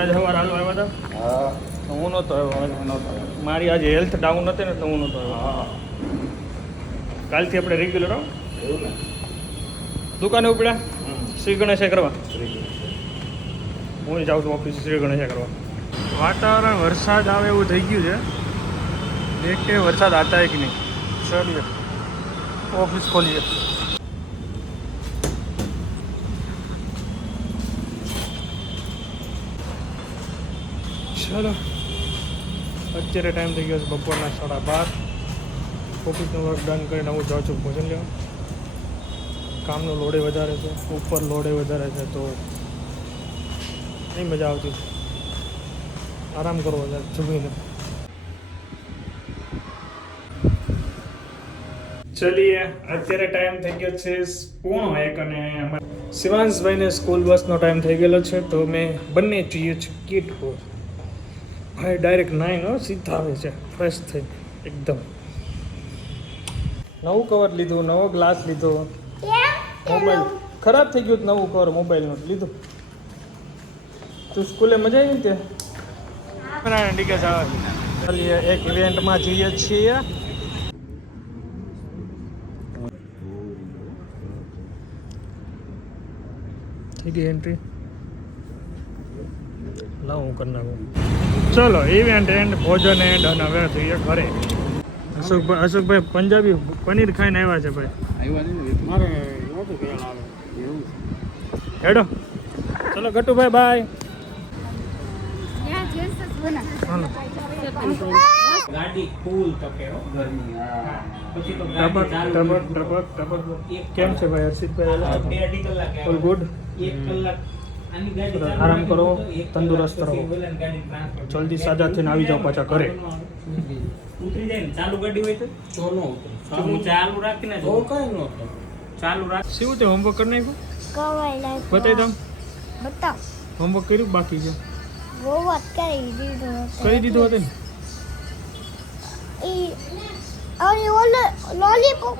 આજે સવારે હાલવા આવ્યા હતા. હા તો હું નહોતો આવ્યો. મારી આજે હેલ્થ ડાઉન હતી ને તો હું નહોતો આવ્યો. હા કાલથી આપણે રેગ્યુલર આવો. એવું ને દુકાને ઉપડ્યા શ્રી ગણેશ કરવા. શ્રી હું જાઉં છું ઓફિસ શ્રી ગણેશ કરવા. વાતાવરણ વરસાદ આવે એવું થઈ ગયું છે. દેખતે વરસાદ આતા है कि नहीं. चलिए ऑफिस खोलिए. ચલો અત્યારે ટાઈમ થઈ ગયો છે બપોરના 12:30. ઓફિસનો વર્ક ડન કરીને હું જાઉં છું ભોજન લેવા. કામનો લોડે વધારે છે, ઉપર લોડે વધારે છે તો નહીં મજા આવતી. આરામ કરવો છે જમીને. ચલીએ અત્યારે ટાઈમ થઈ ગયો છે 1:45 અને શિવાંશભાઈને સ્કૂલ બસનો ટાઈમ થઈ ગયેલો છે તો મેં બંને જોઈએ છે કીટ હો. ભાઈ ડાયરેક્ટ 9 સીધા આવે છે ફ્રેશ થઈ એકદમ. નવું કવર લીધું, નવો ગ્લાસ લીધો. મોબાઈલ ખરાબ થઈ ગયું, નવું કવર મોબાઈલનું લીધું. તું સ્કૂલે મજા આવી ને ત્યાં ડીકે ચાલીએ એક ઇવેન્ટમાં જઈએ છીએ. થઈ ગઈ એન્ટ્રી. લાવ હું કરી નાખું. ચલો ઇવેન્ટ એન્ડ ભોજન એન્ડ અને હવે જઈએ ઘરે. અશોકભાઈ પંજાબી પનીર ખાઈને આવ્યા છે ભાઈ. મારે નહોતું કેળ આવે એવું હેડો ચલો ગટુભાઈ બાય. ગાડી ફૂલ તકે ગરમી પછી તો કેમ છે ભાઈ હર્ષિતભાઈ? 2.5 કલાક ઓલ ગુડ. 1 કલાક આની ગાડી આરામ કરો, તંદુરસ્ત રહો, જલ્દી સાજા થઈને આવી જાઓ પાછા ઘરે. ઉતરી જાય ને ચાલુ ગાડી હોય તો ચોનો હું ચાલુ રાખીને તો કઈ નહોતો ચાલુ રાખ. શું તે હોમવર્ક કરી નાખ્યું? બતાવી દઉં. બતાવ. હોમવર્ક કર્યું બાકી છે? બહુ વાત કરી દીધું. કરી દીધું હતું ને? Lollipop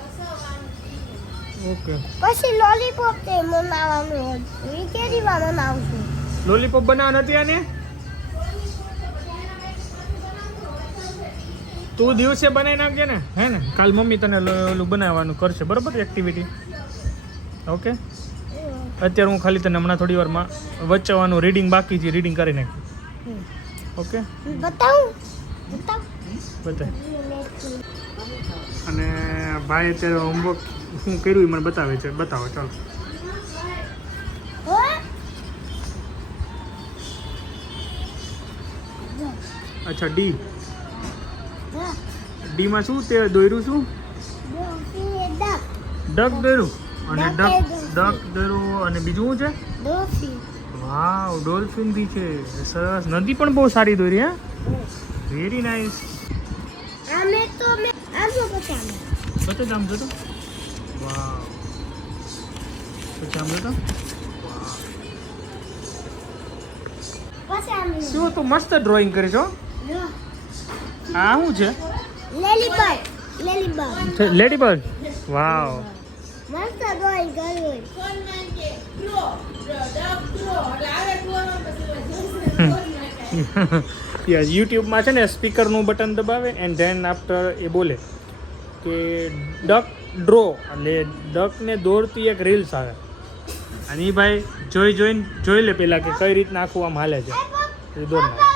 okay. પછી લોલીપોપ તે બનાવવાનું હતું. એ કેરી વાર બનાવશું. લોલીપોપ બનાવવા નથી આને? તું દિવસે બનાવી નાખજે ને, હે ને? કાલ મમ્મી તને ઓલું બનાવવાનું કરશે, બરાબર? Activity okay. અત્યારે હું ખાલી તને હમણાં થોડી વારમાં વચ્ચેવાનું રીડિંગ બાકી છે, રીડિંગ કરી નાખી. ઓકે બતાવું બતાવ બતાય. અને ભાઈ અત્યારે હોમવર્ક શું કર્યું એ મને બતાવે છે. બતાવો ચાલો. અચ્છા ડી. ડીમાં શું તે દોર્યું? શું ડક દોર્યું? અને ડક દોર્યું અને બીજું શું છે? વાવ ડોલ્ફિન બી છે. સરસ. નદી પણ બહુ સારી દોરી. હે વેરી નાઇસ. બતા આમ જતો. વાવ પછી આમ જતો. શું તું મસ્ત ડ્રોઈંગ કરી છો. આ શું છે? Lady bird. વાવ મસ્ત ડ્રોઈંગ કર્યું. યુટ્યુબમાં છે ને સ્પીકરનું બટન દબાવે એન્ડ ધેન આફ્ટર એ બોલે કે ડક ડ્રો, એટલે ડકને દોરતી એક રીલ્સ આવે. અને એ ભાઈ જોઈ લે પેલા કે કઈ રીતના આખું આમ હાલે છે. એ દોર નાખે.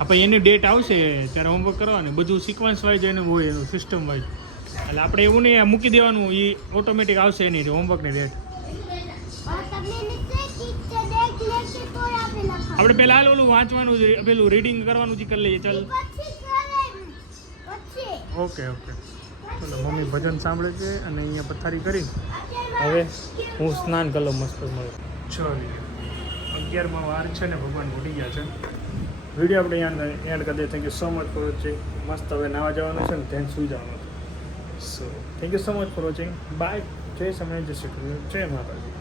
આપણે એની ડેટ આવશે ત્યારે હોમવર્ક કરવાનું, બધું સિક્વન્સ વાઇઝ એનું હોય, એનું સિસ્ટમ વાઇઝ. એટલે આપણે એવું નહીં મૂકી દેવાનું, એ ઓટોમેટિક આવશે એની હોમવર્કની ડેટ. આપણે પહેલાં હાલ ઓલું વાંચવાનું, પેલું રીડિંગ કરવાનું જ કરી લઈએ. ચાલ ઓકે ઓકે. ચલો મમ્મી ભજન સાંભળે છે અને અહીંયા પથારી કરી. હવે હું સ્નાન કરી લઉં મસ્ત મળે. ચલો 11માં વાર છે ને, ભગવાન ઉઠી ગયા છે. વિડીયો આપણે અહીંયા એન્ડ કરી દઈએ. Thank you so much for watching. મસ્ત હવે નાવા જવાનું છે ને, ધ્યાન સુઈ જવાનું. So thank you so much for watching. Bye. જય સમય, જય શ્રી કૃષ્ણ, જય માતાજી.